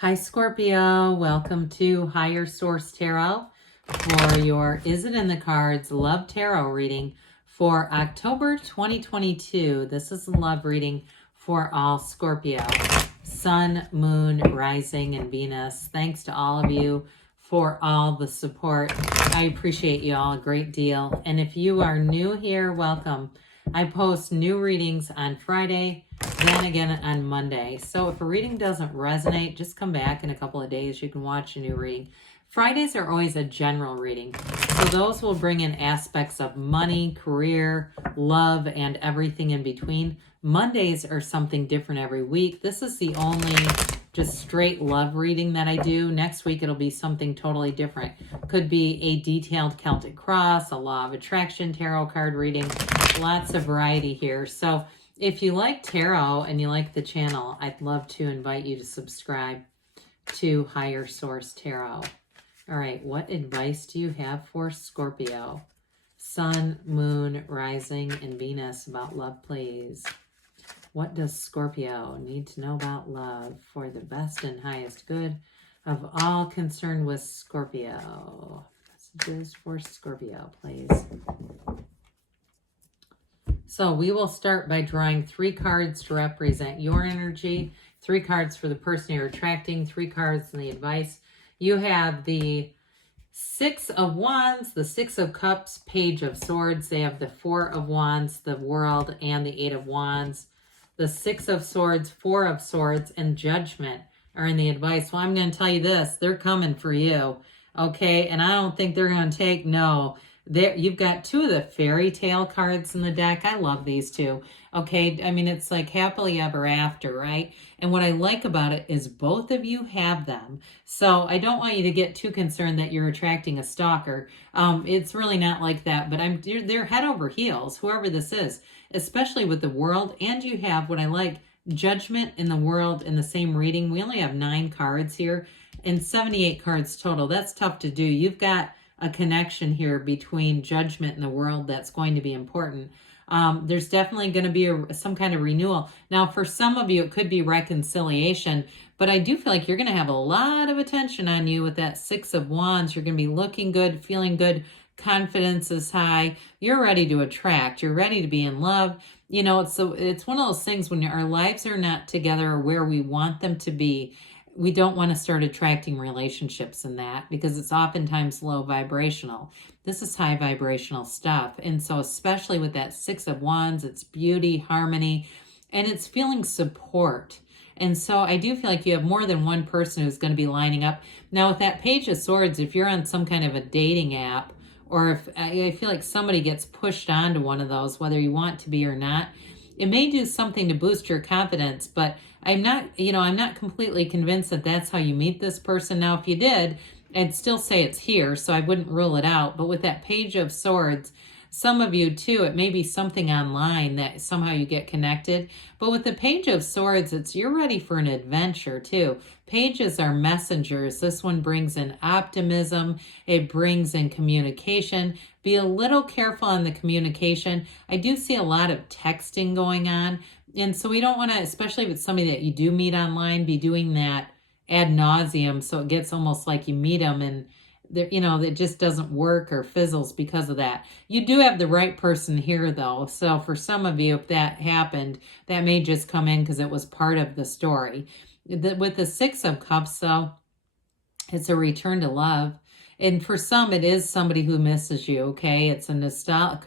Hi Scorpio, welcome to Higher Source Tarot for your Is It in the Cards Love Tarot reading for October 2022. This is a love reading for all Scorpio, Sun, Moon, Rising, and Venus. Thanks to all of you for all the support. I appreciate you all a great deal. And if you are new here, welcome. I post new readings on Friday, then again on Monday. So if a reading doesn't resonate, just come back in a couple of days. You can watch a new reading. Fridays are always a general reading. So those will bring in aspects of money, career, love, and everything in between. Mondays are something different every week. This is the only just straight love reading that I do. Next week, it'll be something totally different. Could be a detailed Celtic cross, a law of attraction tarot card reading. Lots of variety here. So if you like tarot and you like the channel, I'd love to invite you to subscribe to Higher Source Tarot. All right, what advice do you have for Scorpio? Sun, Moon, Rising, and Venus about love, please. What does Scorpio need to know about love for the best and highest good of all concerned with Scorpio? Messages for Scorpio, please. So we will start by drawing 3 cards to represent your energy, 3 cards for the person you're attracting, 3 cards in the advice. You have the 6 of Wands, the 6 of Cups, Page of Swords. They have the 4 of Wands, the World, and the 8 of Wands. The 6 of Swords, 4 of Swords, and Judgment are in the advice. Well, I'm going to tell you this. They're coming for you, okay? And I don't think they're going to take no. You've got 2 of the fairy tale cards in the deck. I love these 2. Okay, I mean, it's like happily ever after, right? And what I like about it is both of you have them. So I don't want you to get too concerned that you're attracting a stalker. It's really not like that, but they're head over heels, whoever this is, especially with the World. And you have what I like, Judgment in the World in the same reading. We only have 9 cards here and 78 cards total. That's tough to do. You've got a connection here between Judgment and the World that's going to be important. There's definitely going to be some kind of renewal. Now, for some of you, it could be reconciliation, but I do feel like you're going to have a lot of attention on you with that 6 of Wands. You're going to be looking good, feeling good. Confidence is high. You're ready to attract. You're ready to be in love. You know, it's one of those things when our lives are not together where we want them to be. We don't want to start attracting relationships in that because it's oftentimes low vibrational. This is high vibrational stuff. And so especially with that 6 of Wands, it's beauty, harmony, and it's feeling support. And so I do feel like you have more than one person who's going to be lining up. Now with that Page of Swords, if you're on some kind of a dating app, or if I feel like somebody gets pushed onto one of those, whether you want to be or not, it may do something to boost your confidence, but I'm not completely convinced that that's how you meet this person. Now, if you did, I'd still say it's here, so I wouldn't rule it out. But with that Page of Swords, some of you too, it may be something online that somehow you get connected. But with the Page of Swords, you're ready for an adventure too. Pages are messengers. This one brings in optimism. It brings in communication. Be a little careful on the communication. I do see a lot of texting going on. And so we don't want to, especially if it's somebody that you do meet online, be doing that ad nauseum. So it gets almost like you meet them and it just doesn't work or fizzles because of that. You do have the right person here though. So for some of you, if that happened, that may just come in because it was part of the story. With the 6 of Cups though, it's a return to love. And for some, it is somebody who misses you, okay? It's a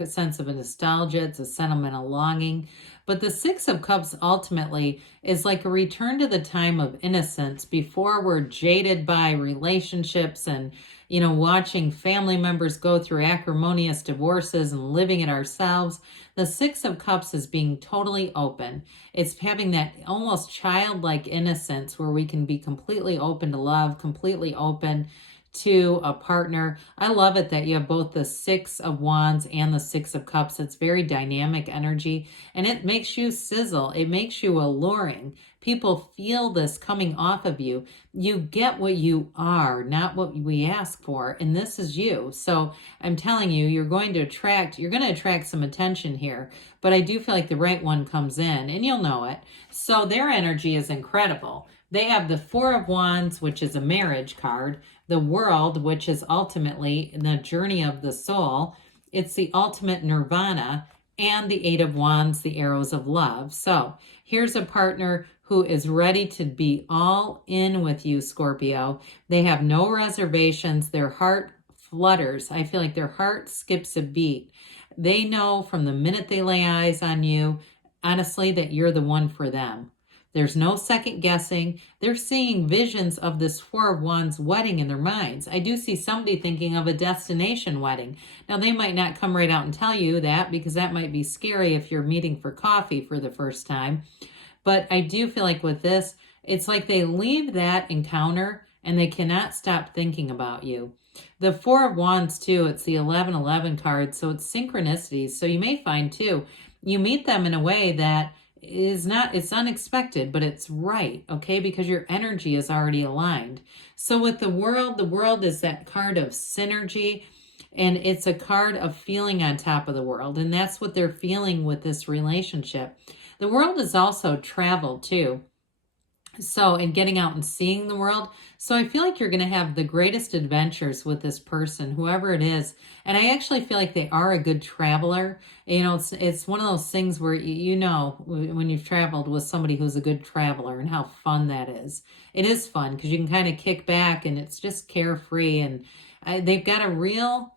sense of a nostalgia. It's a sentimental longing. But the 6 of Cups ultimately is like a return to the time of innocence before we're jaded by relationships and, watching family members go through acrimonious divorces and living it ourselves. The 6 of Cups is being totally open. It's having that almost childlike innocence where we can be completely open to love, completely open to a partner. I love it that you have both the 6 of Wands and the 6 of Cups. It's very dynamic energy and it makes you sizzle. It makes you alluring. People feel this coming off of you. You get what you are, not what we ask for. And this is you. So I'm telling you, you're going to attract some attention here. But I do feel like the right one comes in and you'll know it. So their energy is incredible. They have the Four of Wands, which is a marriage card, the World, which is ultimately the journey of the soul. It's the ultimate nirvana, and the Eight of Wands, the arrows of love. So here's a partner who is ready to be all in with you, Scorpio. They have no reservations. Their heart flutters. I feel like their heart skips a beat. They know from the minute they lay eyes on you, honestly, that you're the one for them. There's no second guessing. They're seeing visions of this Four of Wands wedding in their minds. I do see somebody thinking of a destination wedding. Now, they might not come right out and tell you that because that might be scary if you're meeting for coffee for the first time. But I do feel like with this, it's like they leave that encounter and they cannot stop thinking about you. The Four of Wands, too, it's the 1111 card, so it's synchronicities. So you may find, too, you meet them in a way that is not, it's unexpected, but it's right, okay? Because your energy is already aligned. So with the world is that card of synergy, and it's a card of feeling on top of the world. And that's what they're feeling with this relationship. The world is also travel too. So, and getting out and seeing the world. So I feel like you're going to have the greatest adventures with this person, whoever it is. And I actually feel like they are a good traveler. You know, it's one of those things where you know when you've traveled with somebody who's a good traveler and how fun that is. It is fun because you can kind of kick back and it's just carefree. And they've got a real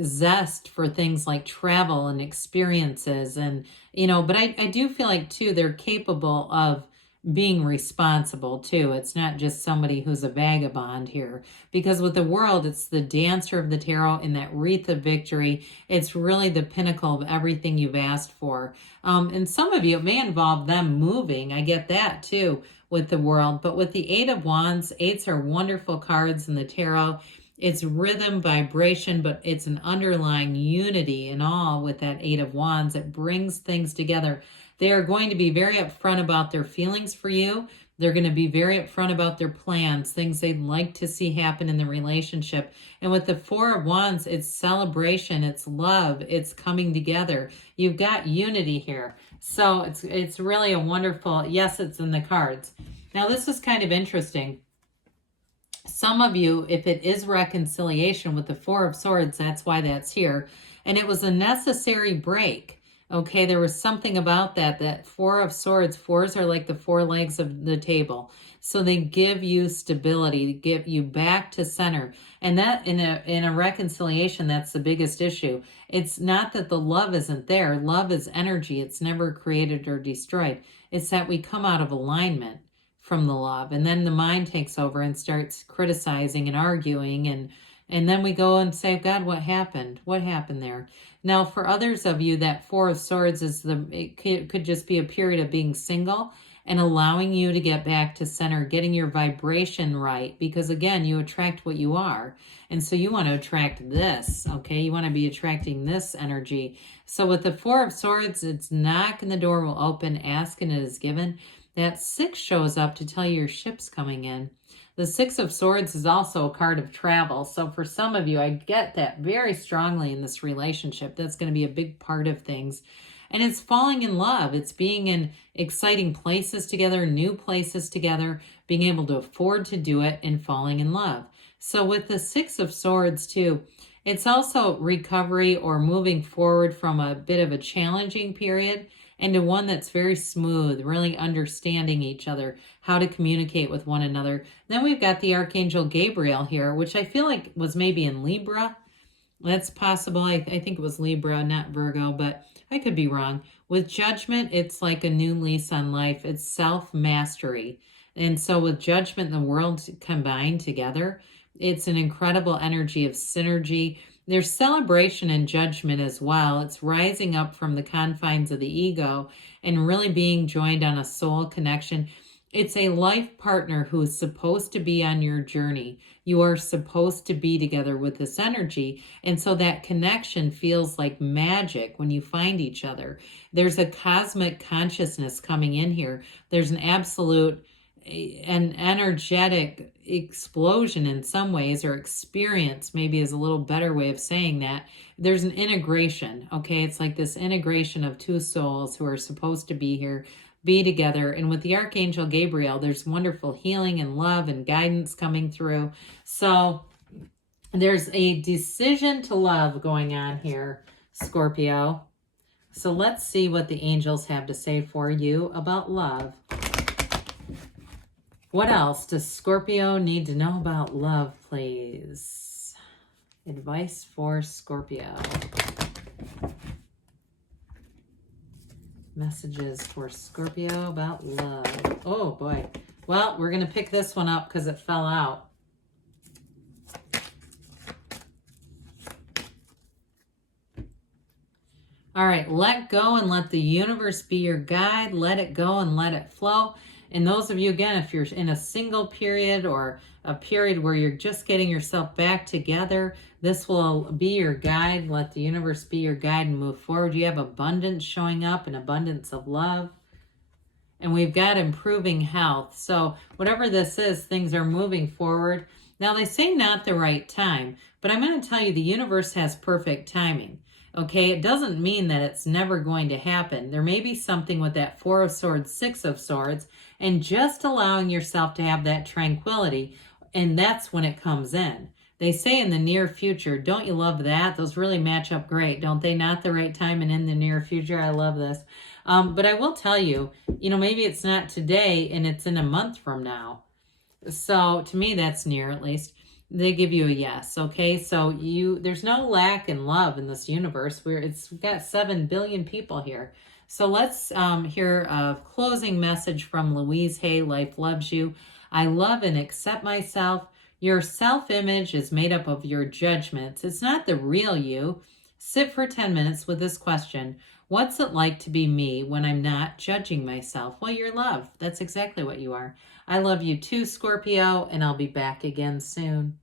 zest for things like travel and experiences. And, you know, but I do feel like, too, they're capable of being responsible too. It's not just somebody who's a vagabond here, because with the world, it's the dancer of the tarot in that wreath of victory. It's really the pinnacle of everything you've asked for. And some of you, it may involve them moving. I get that too with the world, but with the Eight of Wands, eights are wonderful cards in the tarot. It's rhythm, vibration, but it's an underlying unity in all with that Eight of Wands. It brings things together. They are going to be very upfront about their feelings for you. They're going to be very upfront about their plans, things they'd like to see happen in the relationship. And with the Four of Wands, it's celebration, it's love, it's coming together. You've got unity here. So it's really a wonderful, yes, it's in the cards. Now, this is kind of interesting. Some of you, if it is reconciliation with the Four of Swords, that's why that's here. And it was a necessary break. Okay, there was something about that Four of Swords, fours are like the four legs of the table. So they give you stability, get you back to center. And that in a reconciliation, that's the biggest issue. It's not that the love isn't there. Love is energy. It's never created or destroyed. It's that we come out of alignment from the love. And then the mind takes over and starts criticizing and arguing. And then we go and say, God, what happened? What happened there? Now, for others of you, that Four of Swords is it could just be a period of being single and allowing you to get back to center, getting your vibration right. Because again, you attract what you are. And so you want to attract this, okay? You want to be attracting this energy. So with the Four of Swords, it's knock and the door will open, ask and it is given. That Six shows up to tell you your ship's coming in. The Six of Swords is also a card of travel. So for some of you, I get that very strongly in this relationship. That's going to be a big part of things. And it's falling in love. It's being in exciting places together, new places together, being able to afford to do it and falling in love. So with the Six of Swords too, it's also recovery or moving forward from a bit of a challenging period into one that's very smooth, really understanding each other, how to communicate with one another. Then we've got the Archangel Gabriel here, which I feel like was maybe in Libra. That's possible. I think it was Libra, not Virgo, but I could be wrong. With Judgment, it's like a new lease on life. It's self-mastery. And so with Judgment and the world combined together, it's an incredible energy of synergy. There's celebration and judgment as well. It's rising up from the confines of the ego and really being joined on a soul connection. It's a life partner who is supposed to be on your journey. You are supposed to be together with this energy. And so that connection feels like magic when you find each other. There's a cosmic consciousness coming in here. There's an absolute, an energetic explosion in some ways, or experience maybe is a little better way of saying that. There's an integration, okay? It's like this integration of two souls who are supposed to be here. be together. And with the Archangel Gabriel, there's wonderful healing and love and guidance coming through. So there's a decision to love going on here, Scorpio. So let's see what the angels have to say for you about love. What else does Scorpio need to know about love, please? Advice for Scorpio. Messages for Scorpio about love. Oh, boy. Well, we're going to pick this one up because it fell out. All right, let go and let the universe be your guide. Let it go and let it flow. And those of you, again, if you're in a single period or a period where you're just getting yourself back together, this will be your guide. Let the universe be your guide and move forward. You have abundance showing up, an abundance of love. And we've got improving health. So whatever this is, things are moving forward. Now, they say not the right time, but I'm going to tell you the universe has perfect timing. Okay, it doesn't mean that it's never going to happen. There may be something with that Four of Swords, Six of Swords, and just allowing yourself to have that tranquility, and that's when it comes in. They say in the near future. Don't you love that? Those really match up great, don't they? Not the right time and in the near future. I love this. But I will tell you, maybe it's not today and it's in a month from now. So to me, that's near at least. They give you a yes, okay? So there's no lack in love in this universe. We've got 7 billion people here. So let's hear a closing message from Louise Hay. Life loves you. I love and accept myself. Your self-image is made up of your judgments. It's not the real you. Sit for 10 minutes with this question. What's it like to be me when I'm not judging myself? Well, you're love. That's exactly what you are. I love you too, Scorpio, and I'll be back again soon.